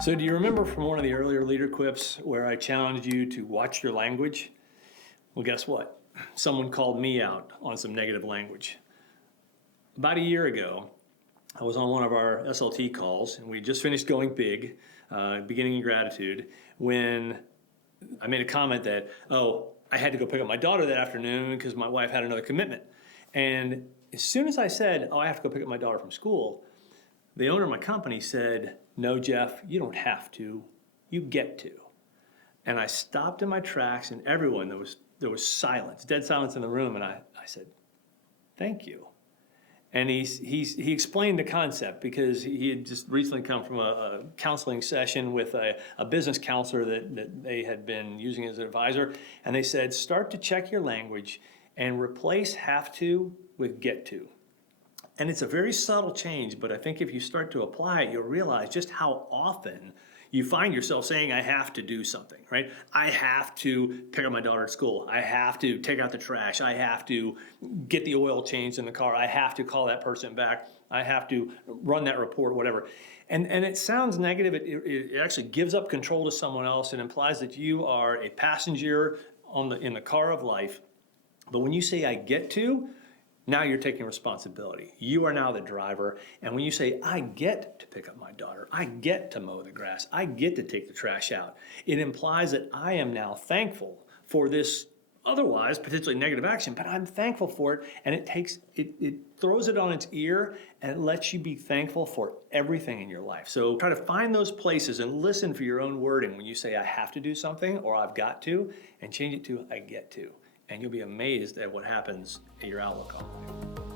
So do you remember from one of the earlier LeaderQuips where I challenged you to watch your language? Well, guess what? Someone called me out on some negative language. About a year ago, I was on one of our SLT calls, and we just finished going big, beginning in gratitude, when I made a comment that, I had to go pick up my daughter that afternoon because my wife had another commitment. And as soon as I said, I have to go pick up my daughter from school, the owner of my company said, no, Jeff, you don't have to, you get to. And I stopped in my tracks, and everyone, there was silence, dead silence in the room, and I said, thank you. And he explained the concept because he had just recently come from a counseling session with a business counselor that they had been using as an advisor. And they said, start to check your language and replace have to with get to. And it's a very subtle change, but I think if you start to apply it, you'll realize just how often you find yourself saying, I have to do something, right? I have to pick up my daughter at school. I have to take out the trash. I have to get the oil changed in the car. I have to call that person back. I have to run that report, whatever. And it sounds negative. It actually gives up control to someone else and implies that you are a passenger in the car of life. But when you say, I get to, now you're taking responsibility. You are now the driver. And when you say, I get to pick up my daughter, I get to mow the grass, I get to take the trash out, it implies that I am now thankful for this otherwise potentially negative action, but I'm thankful for it. And it throws it on its ear, and it lets you be thankful for everything in your life. So try to find those places and listen for your own wording when you say, I have to do something or I've got to, and change it to I get to. And you'll be amazed at what happens in your outlook on life.